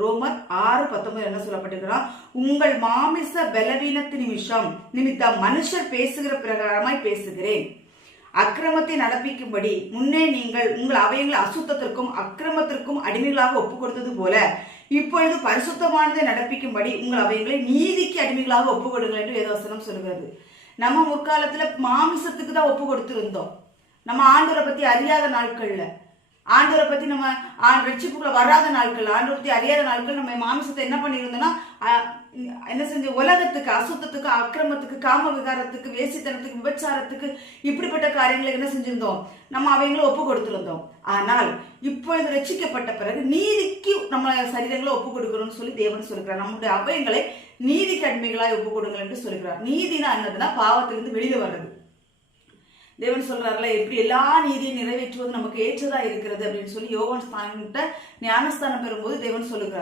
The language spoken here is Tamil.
ரோமர் ஆறு பத்தொன்பது என்ன சொல்லப்பட்டிருக்கிறார் உங்கள் மாமிச பலவீனத்து நிமிஷம் நிமித்தம் மனுஷர் பேசுகிற பிரகாரமாய் பேசுகிறேன். அக்கிரமத்தை நடப்பிக்கும்படி முன்னே நீங்கள் உங்கள் அவயங்களை அசுத்தத்திற்கும் அக்கிரமத்திற்கும் அடிமைகளாக ஒப்பு கொடுத்தது போல இப்பொழுது பரிசுத்தமானதை நடப்பிக்கும்படி உங்கள் அவயங்களை நீதிக்கு அடிமைகளாக ஒப்பு கொடுங்கள் என்று வேதவசனம் சொல்கிறது. நம்ம முற்காலத்துல மாமிசத்துக்கு தான் ஒப்பு கொடுத்திருந்தோம் நம்ம ஆண்டவரை பத்தி அறியாத நாட்கள்ல. ஆண்டவரை பத்தி நம்ம ரட்சிப்புக்குள்ள வராத நாட்கள் ஆண்டவரை அறியாத நாட்கள் நம்ம மாமிசத்தை என்ன பண்ணியிருந்தோம்னா என்ன செஞ்ச உலகத்துக்கு அசுத்தத்துக்கு அக்கிரமத்துக்கு காம விகாரத்துக்கு வேசித்தனத்துக்கு விபச்சாரத்துக்கு இப்படிப்பட்ட காரியங்களை என்ன செஞ்சிருந்தோம்? நம்ம அவைங்களை ஒப்பு கொடுத்துருந்தோம். ஆனால் இப்பொழுது ரட்சிக்கப்பட்ட பிறகு நீதிக்கு நம்ம சரீரங்களை ஒப்பு கொடுக்கணும்னு சொல்லி தேவன் சொல்கிறார். நம்முடைய அவயங்களை நீதிக்கு அடிமைகளாய் ஒப்பு கொடுங்கள் என்று சொல்கிறார். நீதினா என்னதுன்னா பாவத்திலிருந்து வெளியில் வர்றது. தேவன் சொல்றாருல எப்படி எல்லா நீதியும் நிறைவேற்றுவது நமக்கு ஏற்றதா இருக்கிறது? அப்படின்னு சொல்லி யோகன் ஸ்தானம் ஞானஸ்தானம் பெறும்போது தேவன் சொல்லுகிறார்.